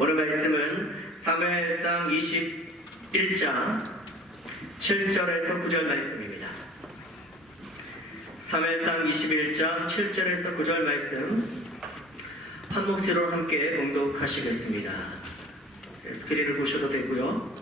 오늘 말씀은 사무엘상 21장 7절에서 9절 말씀입니다. 사무엘상 21장 7절에서 9절 말씀 한 목소리로 함께 봉독하시겠습니다. 스크린을 보셔도 되고요.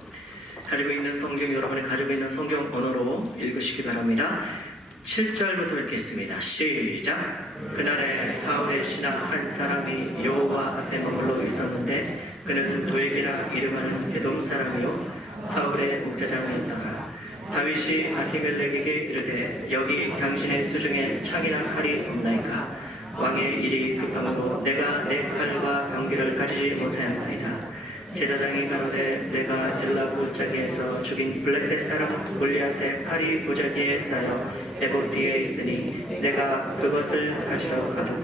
가지고 있는 성경, 여러분이 가지고 있는 성경 언어로 읽으시기 바랍니다. 7절부터 읽겠습니다. 시작! 그날에 사울의 신하 한 사람이 여호와 앞에 머물러 있었는데 그는 도액이라 이름하는 에돔 사람이요 사울의 목자장이었다가 다윗이 아히멜렉에게 이르되 여기 당신의 수중에 창이나 칼이 없나이까? 왕의 일이 급함으로 내가 내 칼과 병기를 가지지 못하였나이다. 제사장이 가로되 내가 엘라 골짜기에서 죽인 블레셋 사람 골리앗의 칼이 보자기에 쌓여 에봇 뒤에 있으니 내가 그것을 가져가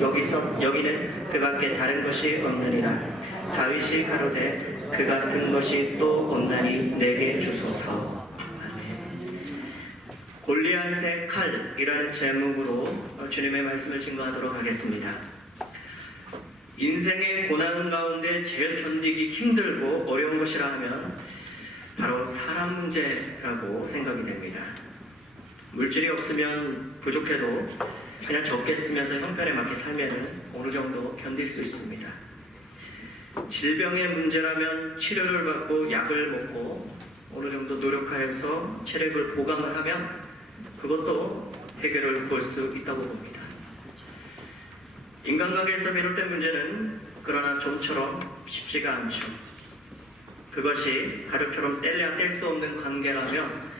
여기는 그 밖에 다른 것이 없느니라. 다윗이 가로되 그 같은 것이 또 없나니 내게 주소서. 골리앗의 칼이라는 제목으로 주님의 말씀을 증거하도록 하겠습니다. 인생의 고난 가운데 제일 견디기 힘들고 어려운 것이라 하면 바로 사람 문제라고 생각이 됩니다. 물질이 없으면 부족해도 그냥 적게 쓰면서 형편에 맞게 살면 어느 정도 견딜 수 있습니다. 질병의 문제라면 치료를 받고 약을 먹고 어느 정도 노력하여서 체력을 보강을 하면 그것도 해결을 볼 수 있다고 봅니다. 인간관계에서 비롯된 문제는 그러나 좀처럼 쉽지가 않죠. 그것이 가족처럼 뗄래야 뗄 수 없는 관계라면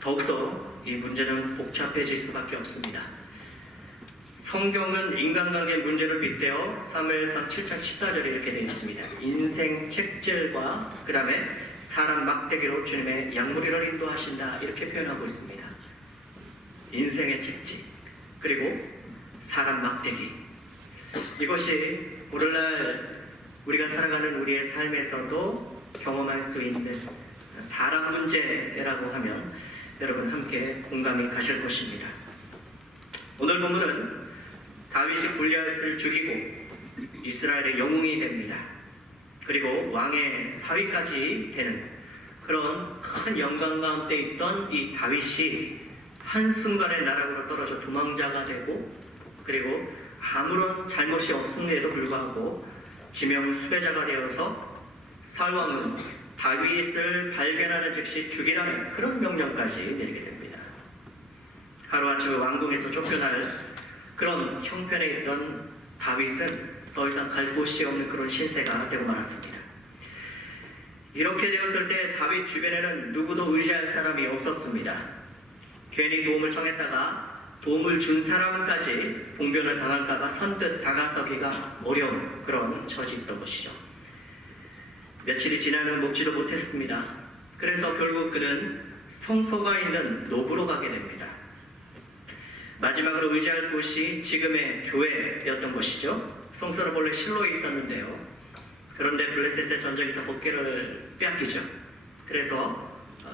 더욱더 이 문제는 복잡해질 수밖에 없습니다. 성경은 인간관계 문제를 빗대어 사무엘상 7장 14절에 이렇게 되어 있습니다. 인생 책질과 그 다음에 사람 막대기로 주님의 약물이를 인도하신다 이렇게 표현하고 있습니다. 인생의 책질 그리고 사람 막대기, 이것이 오늘날 우리가 살아가는 우리의 삶에서도 경험할 수 있는 사람 문제라고 하면 여러분 함께 공감이 가실 것입니다. 오늘 본문은 다윗이 골리앗을 죽이고 이스라엘의 영웅이 됩니다. 그리고 왕의 사위까지 되는 그런 큰 영광 가운데 있던 이 다윗이 한순간에 나락으로 떨어져 도망자가 되고 그리고 아무런 잘못이 없음에도 불구하고 지명 수배자가 되어서 사울왕은 다윗을 발견하는 즉시 죽이라는 그런 명령까지 내리게 됩니다. 하루아침에 왕궁에서 쫓겨날 그런 형편에 있던 다윗은 더 이상 갈 곳이 없는 그런 신세가 되고 말았습니다. 이렇게 되었을 때 다윗 주변에는 누구도 의지할 사람이 없었습니다. 괜히 도움을 청했다가 도움을 준 사람까지 봉변을 당할까봐 선뜻 다가서기가 어려운 그런 처지였던 것이죠. 며칠이 지나는 먹지도 못했습니다. 그래서 결국 그는 성소가 있는 노브로 가게 됩니다. 마지막으로 의지할 곳이 지금의 교회였던 것이죠. 성소는 원래 실로에 있었는데요. 그런데 블레셋의 전쟁에서 법궤를 빼앗기죠. 그래서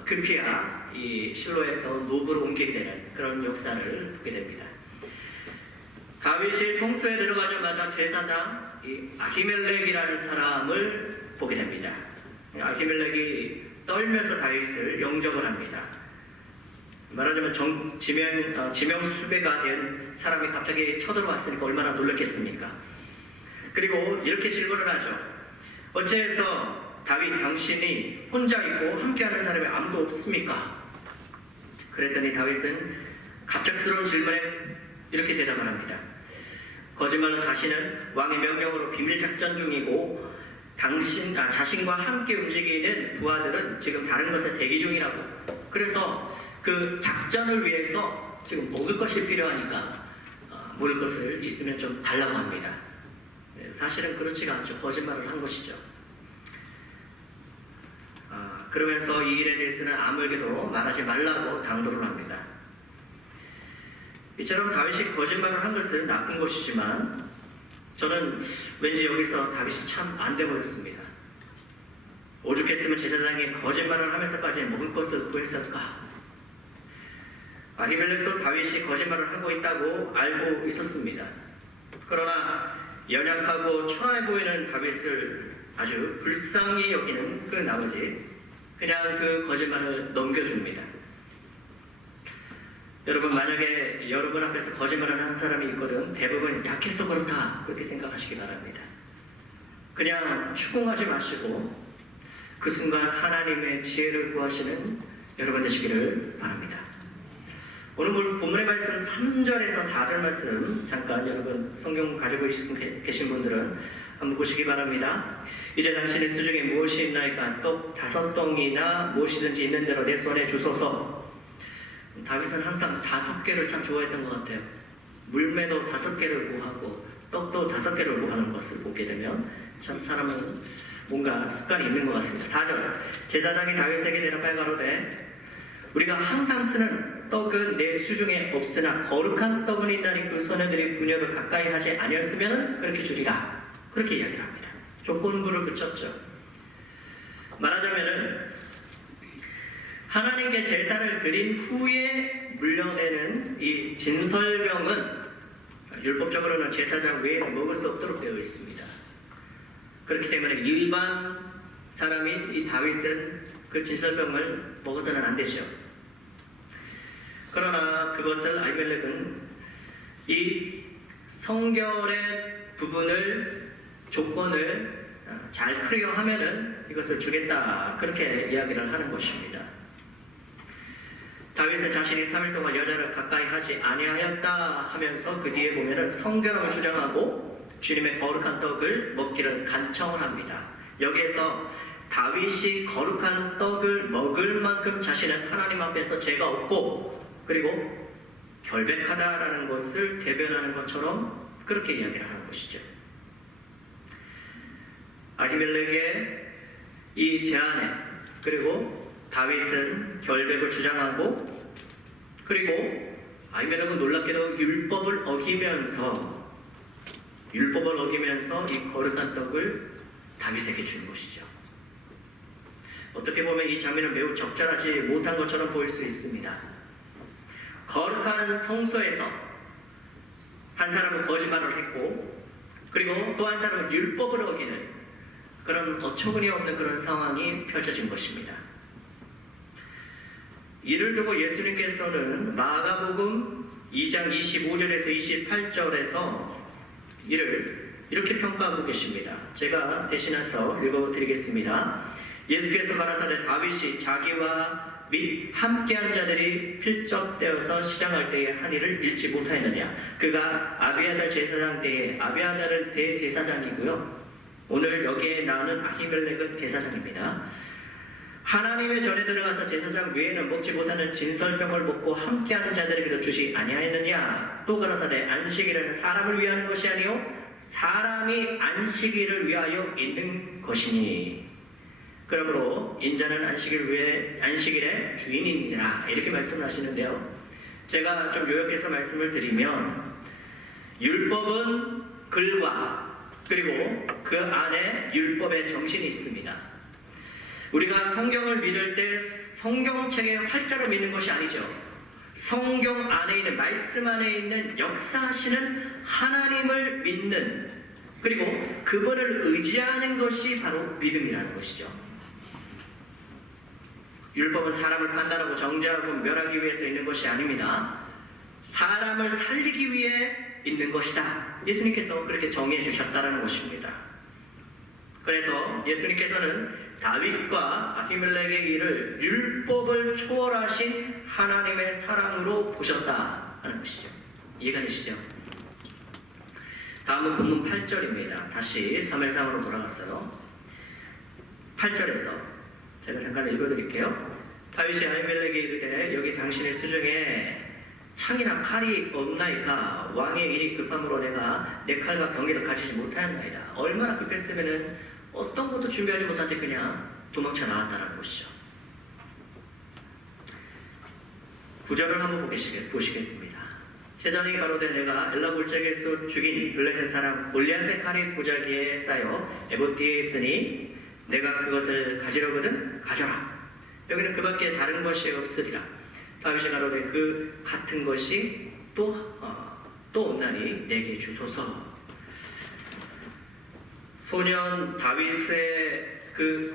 급히야 이 실로에서 노브로 옮기게 되는 그런 역사를 보게 됩니다. 다윗이 성소에 들어가자마자 제사장 아히멜렉이라는 사람을 보게 됩니다. 아히멜렉이 떨면서 다윗을 영접을 합니다. 말하자면 지명 수배가 된 사람이 갑자기 쳐들어왔으니까 얼마나 놀랐겠습니까? 그리고 이렇게 질문을 하죠. 어째서 다윗 당신이 혼자 있고 함께하는 사람이 아무도 없습니까? 그랬더니 다윗은 갑작스러운 질문에 이렇게 대답을 합니다. 거짓말로 자신은 왕의 명령으로 비밀작전 중이고 자신과 함께 움직이는 부하들은 지금 다른 것에 대기 중이라고. 그래서 그 작전을 위해서 지금 먹을 것이 필요하니까 먹을 것을 있으면 좀 달라고 합니다. 사실은 그렇지가 않죠. 거짓말을 한 것이죠. 그러면서 이 일에 대해서는 아무에게도 말하지 말라고 당부를 합니다. 이처럼 다윗이 거짓말을 한 것은 나쁜 것이지만 저는 왠지 여기서 다윗이 참 안 돼 보였습니다. 오죽했으면 제사장이 거짓말을 하면서까지 먹을 것을 구했을까? 아히멜렉도 다윗이 거짓말을 하고 있다고 알고 있었습니다. 그러나 연약하고 초라해 보이는 다윗을 아주 불쌍히 여기는 그 나머지 그냥 그 거짓말을 넘겨줍니다. 여러분, 만약에 여러분 앞에서 거짓말을 하는 사람이 있거든 대부분 약해서 그렇다 그렇게 생각하시기 바랍니다. 그냥 추궁하지 마시고 그 순간 하나님의 지혜를 구하시는 여러분 되시기를 바랍니다. 오늘 본문의 말씀 3절에서 4절 말씀 잠깐 여러분 성경 가지고 계신 분들은 한번 보시기 바랍니다. 이제 당신의 수중에 무엇이 있나이까? 떡 5덩이나 무엇이든지 있는 대로 내 손에 주소서. 다윗은 항상 5개를 참 좋아했던 것 같아요. 물매도 5개를 구하고 떡도 5개를 구하는 것을 보게 되면 참 사람은 뭔가 습관이 있는 것 같습니다. 4절 제사장이 다윗에게 대답하여 가로되 우리가 항상 쓰는 떡은 내 수중에 없으나 거룩한 떡은 있나니 그 소년들이 분협을 가까이 하지 아니었으면 그렇게 주리라. 그렇게 이야기를 합니다. 조건부를 붙였죠. 말하자면은 하나님께 제사를 드린 후에 물려내는 이 진설병은 율법적으로는 제사장 외에는 먹을 수 없도록 되어 있습니다. 그렇기 때문에 일반 사람인 이 다윗은 그 진설병을 먹어서는 안 되죠. 그러나 그것을 아히멜렉은 이 성결의 부분을 조건을 잘 클리어하면은 이것을 주겠다 그렇게 이야기를 하는 것입니다. 다윗은 자신이 3일 동안 여자를 가까이 하지 아니하였다 하면서 그 뒤에 보면은 성결함을 주장하고 주님의 거룩한 떡을 먹기를 간청을 합니다. 여기에서 다윗이 거룩한 떡을 먹을 만큼 자신은 하나님 앞에서 죄가 없고 그리고 결백하다라는 것을 대변하는 것처럼 그렇게 이야기를 하는 것이죠. 아히멜렉의 이 제안에 그리고 다윗은 결백을 주장하고 그리고 아히멜렉은 놀랍게도 율법을 어기면서 이 거룩한 떡을 다윗에게 주는 것이죠. 어떻게 보면 이 장면은 매우 적절하지 못한 것처럼 보일 수 있습니다. 거룩한 성소에서 한 사람은 거짓말을 했고 그리고 또 한 사람은 율법을 어기는 그런 어처구니 없는 그런 상황이 펼쳐진 것입니다. 이를 두고 예수님께서는 마가복음 2장 25절에서 28절에서 이를 이렇게 평가하고 계십니다. 제가 대신해서 읽어드리겠습니다. 예수께서 가라사대 다윗이 자기와 및 함께한 자들이 필적되어서 시장할 때에 한 일을 잃지 못하였느냐. 그가 아비아달 제사장 때에 아비아달은 대제사장이고요. 오늘 여기에 나오는 아히멜렉은 제사장입니다. 하나님의 전에 들어가서 제사장 외에는 먹지 못하는 진설병을 먹고 함께하는 자들에게도 주시 아니하였느냐. 또 가라사대 안식일은 사람을 위하는 것이 아니요 사람이 안식일을 위하여 있는 것이니 그러므로 인자는 안식일의 주인이니라 이렇게 말씀을 하시는데요. 제가 좀 요약해서 말씀을 드리면 율법은 글과 그리고 그 안에 율법의 정신이 있습니다. 우리가 성경을 믿을 때 성경책의 활자로 믿는 것이 아니죠. 성경 안에 있는 말씀 안에 있는 역사하시는 하나님을 믿는 그리고 그분을 의지하는 것이 바로 믿음이라는 것이죠. 율법은 사람을 판단하고 정죄하고 멸하기 위해서 있는 것이 아닙니다. 사람을 살리기 위해 있는 것이다. 예수님께서 그렇게 정의해 주셨다는 것입니다. 그래서 예수님께서는 다윗과 아히멜렉의 일을 율법을 초월하신 하나님의 사랑으로 보셨다는 것이죠. 이해가 되시죠? 다음은 본문 8절입니다. 다시 3일상으로 돌아갔어요. 8절에서 제가 잠깐 읽어드릴게요. 다윗이 아히멜렉에게 이르되 여기 당신의 수중에 창이나 칼이 없나이까. 왕의 일이 급함으로 내가 내 칼과 병기를 가지지 못하였나이다. 얼마나 급했으면은 어떤 것도 준비하지 못한 채 그냥 도망쳐 나왔다는 것이죠. 9절을 한번 보시겠습니다. 제자들이 가로되 내가 엘라 골짜기에서 죽인 블레셋 사람 골리앗의 칼이 보자기에 쌓여 에봇 뒤에 있으니 내가 그것을 가지려거든 가져라. 여기는 그밖에 다른 것이 없으리라. 다윗이 가로되 그 같은 것이 또 없나니 내게 주소서. 소년 다윗의 그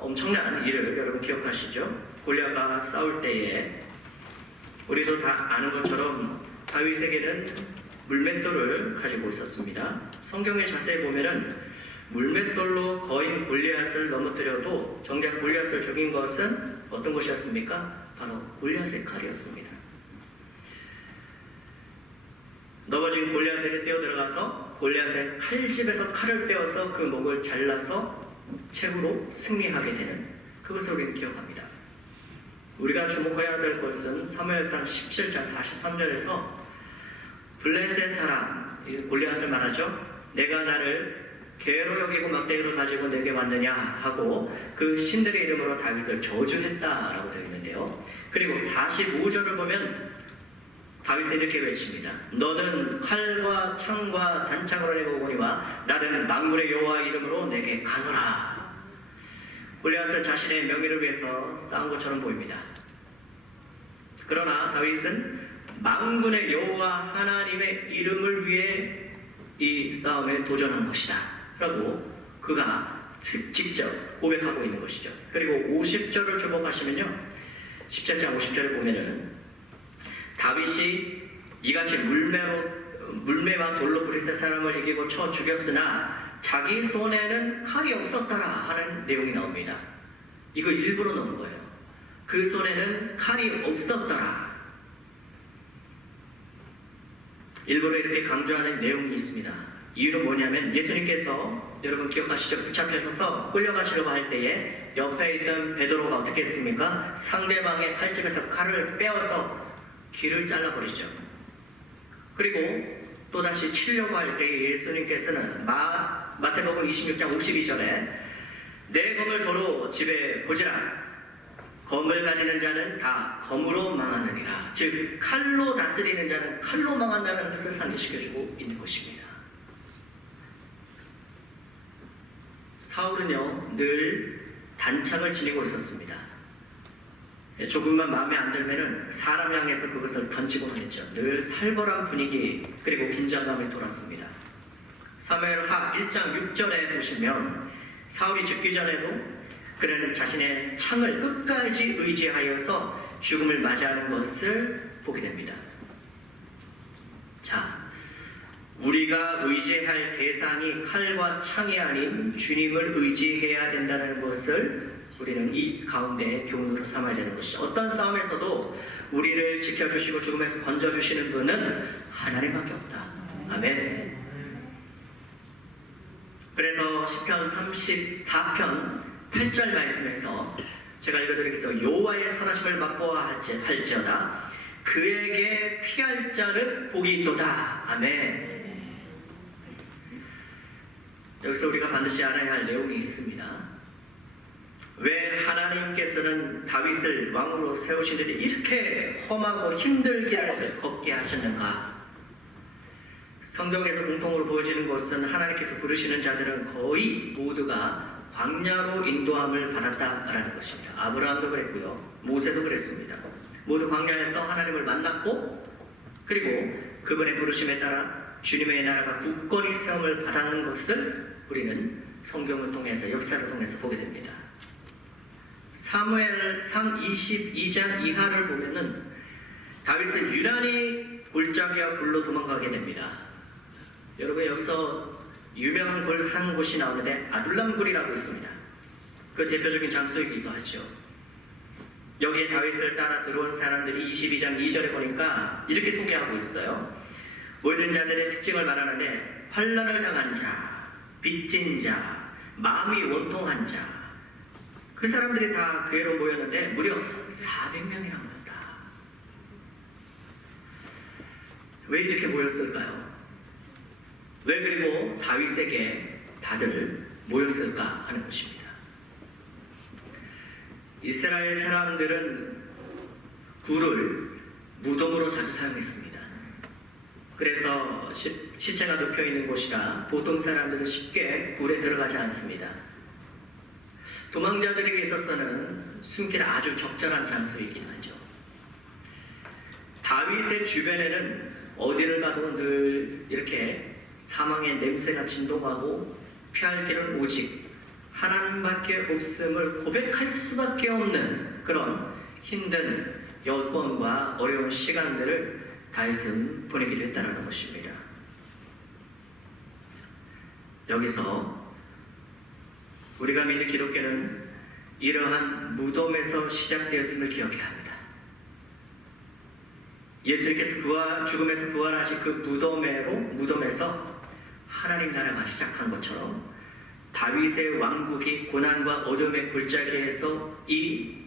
엄청난 일을 여러분 기억하시죠? 골리앗과 싸울 때에 우리도 다 아는 것처럼 다윗에게는 물맷돌을 가지고 있었습니다. 성경에 자세히 보면은 물맷돌로 거인 골리앗을 넘어뜨려도 정작 골리앗을 죽인 것은 어떤 것이었습니까? 바로 골리앗의 칼이었습니다. 넘어진 골리앗에게 뛰어들어가서 골리앗의 칼집에서 칼을 빼어서 그 목을 잘라서 최후로 승리하게 되는 그것을 우리는 기억합니다. 우리가 주목해야 될 것은 사무엘상 17장 43절에서 블레셋 사람 골리앗을 말하죠. 내가 나를 개로 여기고 막대기로 가지고 내게 왔느냐 하고 그 신들의 이름으로 다윗을 저주했다라고 되어 있는데요. 그리고 45절을 보면 다윗은 이렇게 외칩니다. 너는 칼과 창과 단창으로 내가 오거니와 나는 만군의 여호와 이름으로 내게 가노라. 골리앗은 자신의 명예를 위해서 싸운 것처럼 보입니다. 그러나 다윗은 만군의 여호와 하나님의 이름을 위해 이 싸움에 도전한 것이다 라고 그가 직접 고백하고 있는 것이죠. 그리고 50절을 주목하시면요, 17장 50절을 보면은 다윗이 이같이 물매와 돌로 브리셋 사람을 이기고 쳐 죽였으나 자기 손에는 칼이 없었더라 하는 내용이 나옵니다. 이거 일부러 넣은 거예요. 그 손에는 칼이 없었더라. 일부러 이렇게 강조하는 내용이 있습니다. 이유는 뭐냐면 예수님께서 여러분 기억하시죠? 붙잡혀서 끌려가시려고 할 때에 옆에 있던 베드로가 어떻게 했습니까? 상대방의 칼집에서 칼을 빼어서 귀를 잘라버리죠. 그리고 또다시 치려고 할 때 예수님께서는 마태복음 26장 52절에 내 검을 도로 집에 보지라. 검을 가지는 자는 다 검으로 망하느니라. 즉 칼로 다스리는 자는 칼로 망한다는 것을 상기시켜주고 있는 것입니다. 사울은요 늘 단창을 지니고 있었습니다. 조금만 마음에 안 들면은 사람 향해서 그것을 던지곤 했죠. 늘 살벌한 분위기 그리고 긴장감이 돌았습니다. 사무엘하 1장 6절에 보시면 사울이 죽기 전에도 그는 자신의 창을 끝까지 의지하여서 죽음을 맞이하는 것을 보게 됩니다. 자, 우리가 의지할 대상이 칼과 창이 아닌 주님을 의지해야 된다는 것을 우리는 이 가운데 교훈으로 삼아야 되는 것이죠. 어떤 싸움에서도 우리를 지켜주시고 죽음에서 건져주시는 분은 하나님밖에 없다. 아멘. 그래서 시편 34편 8절 말씀에서 제가 읽어드리겠습니다. 여호와의 선하심을 맛보아 할지어다 그에게 피할 자는 복이 있도다. 아멘. 여기서 우리가 반드시 알아야 할 내용이 있습니다. 왜 하나님께서는 다윗을 왕으로 세우시는데 이렇게 험하고 힘든 길을 걷게 하셨는가? 성경에서 공통으로 보여지는 것은 하나님께서 부르시는 자들은 거의 모두가 광야로 인도함을 받았다라는 것입니다. 아브라함도 그랬고요, 모세도 그랬습니다. 모두 광야에서 하나님을 만났고 그리고 그분의 부르심에 따라 주님의 나라가 굳건히 세움을 받았는 것을 우리는 성경을 통해서 역사를 통해서 보게 됩니다. 사무엘상 22장 이하를 보면은 다윗은 유난히 골짜기와 굴로 도망가게 됩니다. 여러분 여기서 유명한 굴 한 곳이 나오는데 아둘람 굴이라고 있습니다. 그 대표적인 장소이기도 하죠. 여기에 다윗을 따라 들어온 사람들이 22장 2절에 보니까 이렇게 소개하고 있어요. 모든 자들의 특징을 말하는데 환난을 당한 자, 빚진 자, 마음이 원통한 자, 그 사람들이 다 그애로 모였는데 무려 400명이나 모였다. 왜 이렇게 모였을까요? 왜 그리고 다윗에게 다들 모였을까 하는 것입니다. 이스라엘 사람들은 굴을 무덤으로 자주 사용했습니다. 그래서 시체가 눕혀있는 곳이라 보통 사람들은 쉽게 굴에 들어가지 않습니다. 도망자들에게 있어서는 숨기는 아주 적절한 장소이긴 하죠. 다윗의 주변에는 어디를 가도 늘 이렇게 사망의 냄새가 진동하고 피할 길은 오직 하나님밖에 없음을 고백할 수밖에 없는 그런 힘든 여건과 어려운 시간들을 다윗은 보내기도 했다는 것입니다. 여기서 우리가 믿는 기독교는 이러한 무덤에서 시작되었음을 기억해야 합니다. 예수님께서 죽음에서 부활하신 그 무덤에서 하나님 나라가 시작한 것처럼 다윗의 왕국이 고난과 어둠의 골짜기에서 이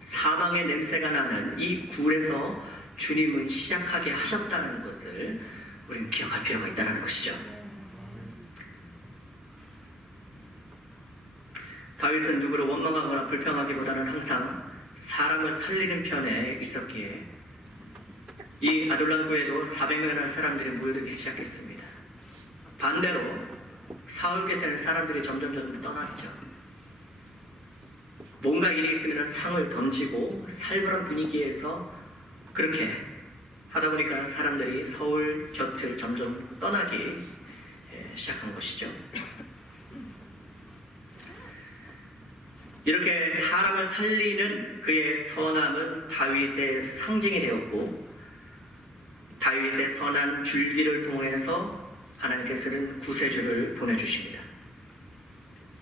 사망의 냄새가 나는 이 굴에서 주님은 시작하게 하셨다는 것을 우리는 기억할 필요가 있다는 것이죠. 다윗은 누구를 원망하거나 불평하기보다는 항상 사람을 살리는 편에 있었기에 이 아둘람구에도 400명이라는 사람들이 모여들기 시작했습니다. 반대로 사울 곁에는 사람들이 점점 떠났죠. 뭔가 일이 있으면 창을 던지고 살벌한 분위기에서 그렇게 하다 보니까 사람들이 사울 곁을 점점 떠나기 시작한 것이죠. 이렇게 사람을 살리는 그의 선함은 다윗의 상징이 되었고 다윗의 선한 줄기를 통해서 하나님께서는 구세주를 보내주십니다.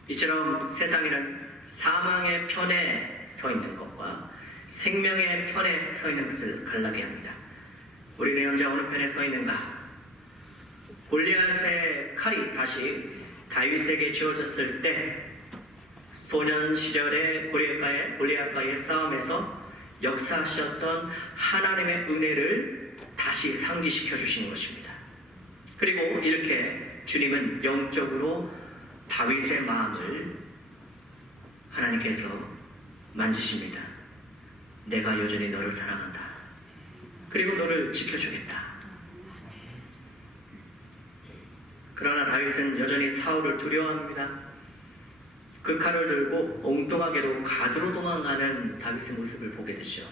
이처럼 세상에는 사망의 편에 서 있는 것과 생명의 편에 서 있는 것을 갈라게 합니다. 우리는 현재 어느 편에 서 있는가? 골리앗의 칼이 다시 다윗에게 주어졌을 때 소년 시절의 골리앗과의 싸움에서 역사하셨던 하나님의 은혜를 다시 상기시켜 주시는 것입니다. 그리고 이렇게 주님은 영적으로 다윗의 마음을 하나님께서 만지십니다. 내가 여전히 너를 사랑한다. 그리고 너를 지켜주겠다. 그러나 다윗은 여전히 사울을 두려워합니다. 그 칼을 들고 엉뚱하게도 가드로 도망가는 다윗의 모습을 보게 되죠.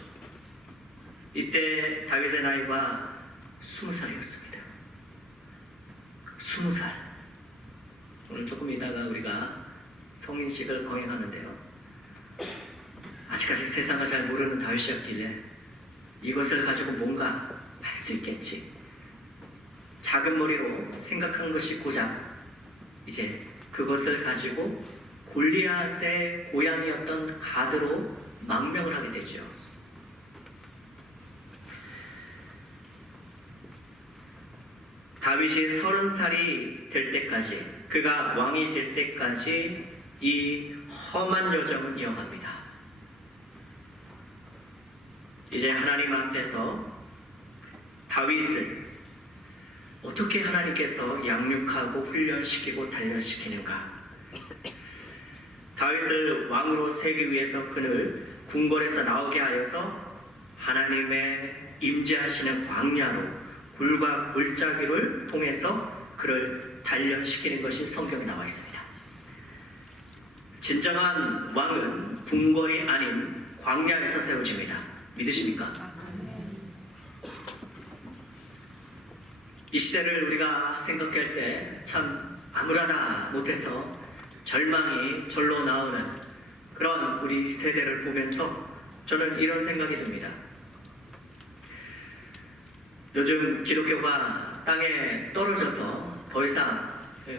이때 다윗의 나이가 20살이었습니다. 20살. 오늘 조금 이따가 우리가 성인식을 거행하는데요. 아직까지 세상을 잘 모르는 다윗이었길래 이것을 가지고 뭔가 할 수 있겠지. 작은 머리로 생각한 것이 고작 이제 그것을 가지고 골리앗의 고향이었던 가드로 망명을 하게 되죠. 다윗이 30살이 될 때까지, 그가 왕이 될 때까지 이 험한 여정은 이어갑니다. 이제 하나님 앞에서 다윗을 어떻게 하나님께서 양육하고 훈련시키고 단련시키는가? 다윗을 왕으로 세기 위해서 그를 궁궐에서 나오게 하여서 하나님의 임재하시는 광야로 굴과 골짜기를 통해서 그를 단련시키는 것이 성경에 나와 있습니다. 진정한 왕은 궁궐이 아닌 광야에서 세워집니다. 믿으십니까? 이 시대를 우리가 생각할 때 참 아무렇다 못해서 절망이 절로 나오는 그런 우리 세대를 보면서 저는 이런 생각이 듭니다. 요즘 기독교가 땅에 떨어져서 더 이상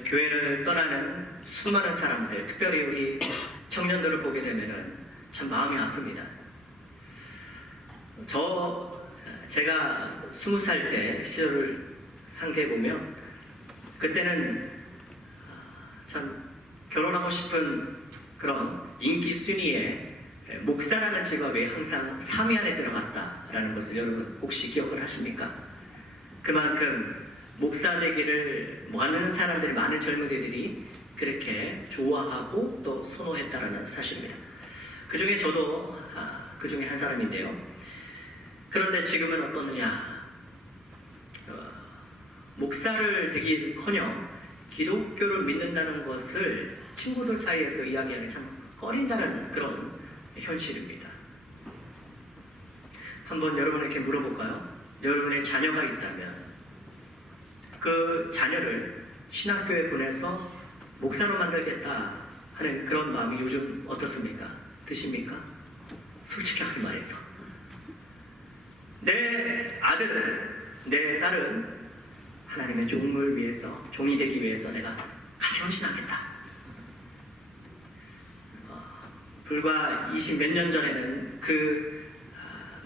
교회를 떠나는 수많은 사람들, 특별히 우리 청년들을 보게 되면 참 마음이 아픕니다. 제가 20살 때 시절을 상기해보면 그때는 참 결혼하고 싶은 그런 인기 순위에 목사라는 직업이 항상 3위 안에 들어갔다라는 것을 여러분 혹시 기억을 하십니까? 그만큼 목사 되기를 원하는 사람들, 많은 젊은이들이 그렇게 좋아하고 또 선호했다라는 사실입니다. 그 중에 저도 그 중에 한 사람인데요. 그런데 지금은 어떠느냐? 목사를 되기커녕 기독교를 믿는다는 것을 친구들 사이에서 이야기하기 참 꺼린다는 그런 현실입니다. 한번 여러분에게 물어볼까요? 여러분의 자녀가 있다면 그 자녀를 신학교에 보내서 목사로 만들겠다 하는 그런 마음이 요즘 어떻습니까? 드십니까? 솔직하게 말해서 내 아들은, 내 딸은 하나님의 종을 위해서, 종이 되기 위해서 내가 같이 헌신하겠다. 불과 20 몇 년 전에는 그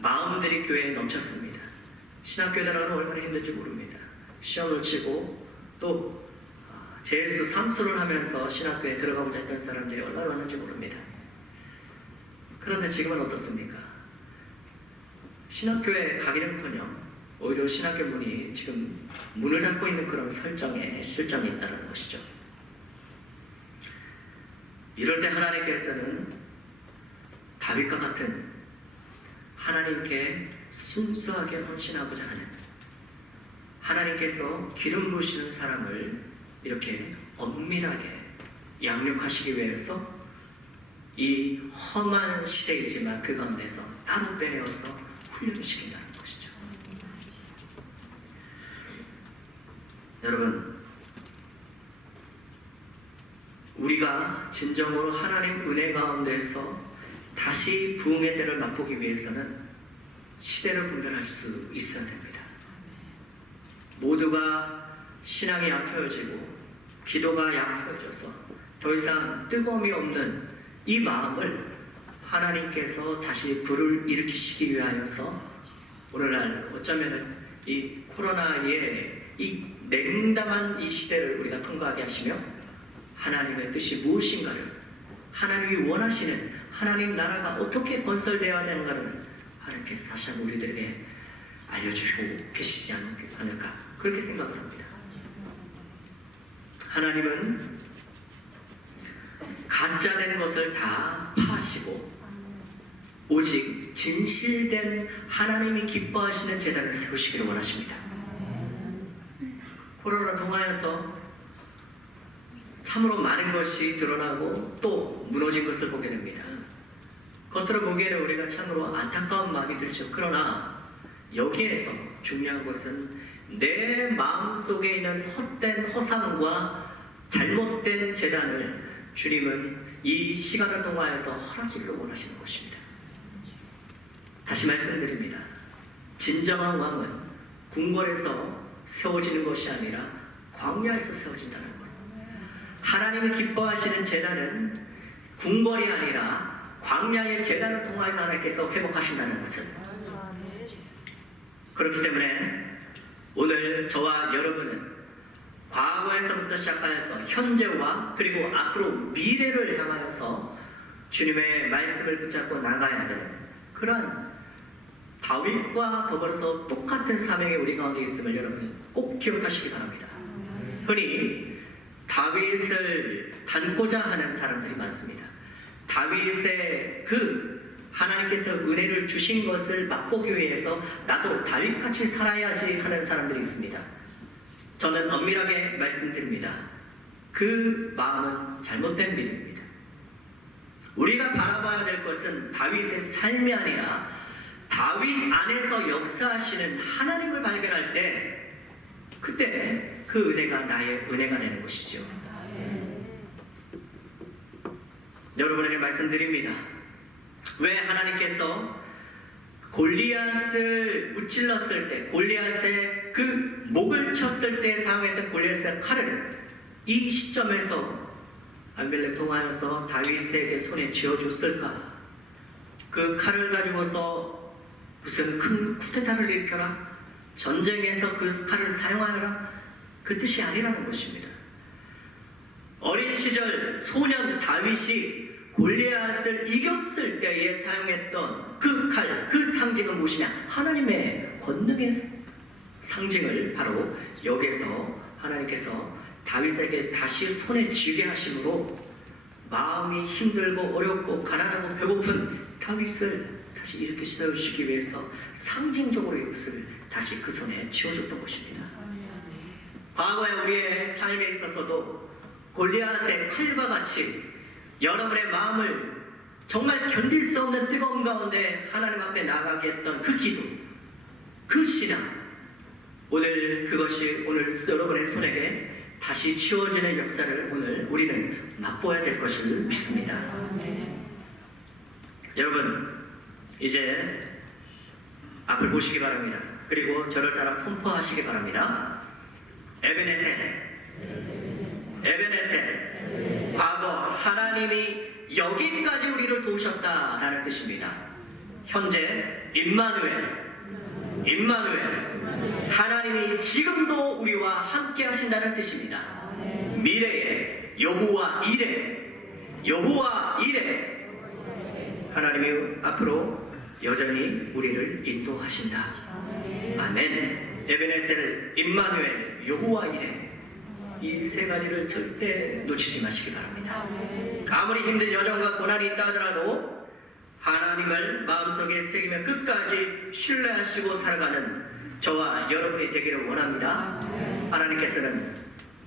마음들이 교회에 넘쳤습니다. 신학교들은 얼마나 힘든지 모릅니다. 시험을 치고 또 재수, 삼수를 하면서 신학교에 들어가고자 했던 사람들이 얼마나 많은지 모릅니다. 그런데 지금은 어떻습니까? 신학교에 가기는커녕 오히려 신학교 문이 지금 문을 닫고 있는 그런 실정에 있다는 것이죠. 이럴 때 하나님께서는 다윗과 같은 하나님께 순수하게 헌신하고자 하는, 하나님께서 기름 부으시는 사람을 이렇게 엄밀하게 양육하시기 위해서 이 험한 시대이지만 그 가운데서 따로 빼내어서 훈련시킨다는 것이죠. 여러분, 우리가 진정으로 하나님 은혜 가운데서 다시 부흥의 때를 맛보기 위해서는 시대를 분별할 수 있어야 됩니다. 모두가 신앙이 약해지고 기도가 약해져서 더 이상 뜨거움이 없는 이 마음을 하나님께서 다시 불을 일으키시기 위하여서 오늘날 어쩌면 이 코로나의 이 냉담한 이 시대를 우리가 통과하게 하시며 하나님의 뜻이 무엇인가를, 하나님이 원하시는 하나님 나라가 어떻게 건설되어야 되는가를 하나님께서 다시 한번 우리들에게 알려주시고 계시지 않을까, 그렇게 생각을 합니다. 하나님은 가짜된 것을 다 파시고 오직 진실된 하나님이 기뻐하시는 제단을 세우시기를 원하십니다. 코로나 통하여서 참으로 많은 것이 드러나고 또 무너진 것을 보게 됩니다. 겉으로 보기에는 우리가 참으로 안타까운 마음이 들죠. 그러나 여기에서 중요한 것은 내 마음속에 있는 헛된 허상과 잘못된 제단을 주님은 이 시간을 통하여서 허락시키기를 원하시는 것입니다. 다시 말씀드립니다. 진정한 왕은 궁궐에서 세워지는 것이 아니라 광야에서 세워진다는 것. 하나님이 기뻐하시는 제단은 궁궐이 아니라 광야의 제단을 통하여서 하나님께서 회복하신다는 것은, 그렇기 때문에 오늘 저와 여러분은 과거에서부터 시작하여서 현재와 그리고 앞으로 미래를 향하여서 주님의 말씀을 붙잡고 나가야 되는 그러한 다윗과 더불어서 똑같은 사명이 우리 가운데 있음을 여러분 꼭 기억하시기 바랍니다. 흔히 다윗을 닮고자 하는 사람들이 많습니다. 다윗의 그 하나님께서 은혜를 주신 것을 맛보기 위해서 나도 다윗같이 살아야지 하는 사람들이 있습니다. 저는 엄밀하게 말씀드립니다. 그 마음은 잘못된 믿음입니다. 우리가 바라봐야 될 것은 다윗의 삶이 아니라 다윗 안에서 역사하시는 하나님을 발견할 때 그때 그 은혜가 나의 은혜가 되는 것이죠. 여러분에게 말씀드립니다. 왜 하나님께서 골리앗을 무찔렀을 때, 골리앗의 그 목을 쳤을 때 사용했던 골리앗의 칼을 이 시점에서 아비멜렉 통하여서 다윗에게 손에 쥐어줬을까? 그 칼을 가지고서 무슨 큰 쿠데타를 일으켜라? 전쟁에서 그 칼을 사용하여라? 그 뜻이 아니라는 것입니다. 어린 시절 소년 다윗이 골리앗을 이겼을 때에 사용했던 그 칼, 그 상징은 무엇이냐? 하나님의 권능의 상징을 바로 여기서 하나님께서 다윗에게 다시 손에 쥐게 하심으로 마음이 힘들고 어렵고 가난하고 배고픈 다윗을 다시 이렇게 세우시기 위해서 상징적으로 이것을 다시 그 손에 쥐어줬던 것입니다. 과거에 우리의 삶에 있어서도 골리앗의 칼과 같이 여러분의 마음을 정말 견딜 수 없는 뜨거움 가운데 하나님 앞에 나가게 했던 그 기도, 그 신앙, 오늘 그것이 오늘 여러분의 손에게 다시 치워지는 역사를 오늘 우리는 맛보아야 될 것을 믿습니다. 여러분, 이제 앞을 보시기 바랍니다. 그리고 저를 따라 선포하시기 바랍니다. 에베네셀, 과거 하나님이 여기까지 우리를 도우셨다라는 뜻입니다. 현재 임마누엘, 하나님이 지금도 우리와 함께 하신다는 뜻입니다. 미래에 여호와 이레, 하나님이 앞으로 여전히 우리를 인도하신다. 아멘. 에베네셀, 임마누엘, 여호와 이레, 이 세 가지를 절대 놓치지 마시기 바랍니다. 아무리 힘든 여정과 고난이 있다 하더라도 하나님을 마음속에 새기며 끝까지 신뢰하시고 살아가는 저와 여러분이 되기를 원합니다. 하나님께서는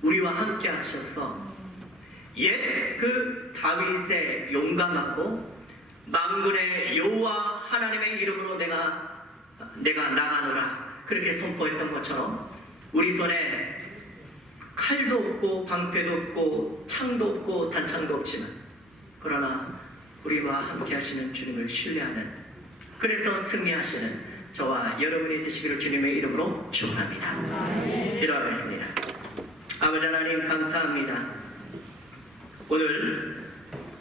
우리와 함께 하셔서 옛 그 다윗의 용감하고 만군의 여호와 하나님의 이름으로 내가 나가노라 그렇게 선포했던 것처럼 우리 손에 칼도 없고 방패도 없고 창도 없고 단창도 없지만 그러나 우리와 함께 하시는 주님을 신뢰하는, 그래서 승리하시는 저와 여러분이 되시기를 주님의 이름으로 축원합니다. 기도하겠습니다. 아버지 하나님 감사합니다. 오늘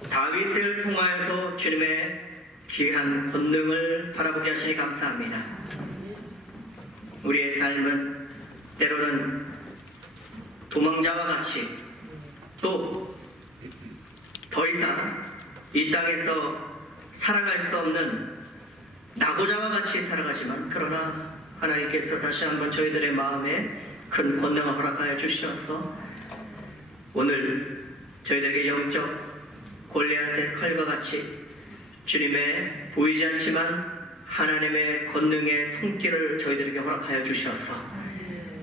다윗을 통하여서 주님의 귀한 권능을 바라보게 하시니 감사합니다. 우리의 삶은 때로는 도망자와 같이 또 더 이상 이 땅에서 살아갈 수 없는 낙오자와 같이 살아가지만 그러나 하나님께서 다시 한번 저희들의 마음에 큰 권능을 허락하여 주시어서 오늘 저희들에게 영적 골리앗의 칼과 같이 주님의 보이지 않지만 하나님의 권능의 손길을 저희들에게 허락하여 주시어서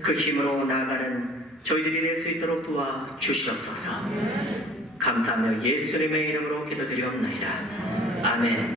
그 힘으로 나아가는 저희들이 될 수 있도록 도와주시옵소서. 감사하며 예수님의 이름으로 기도드리옵나이다. 아멘.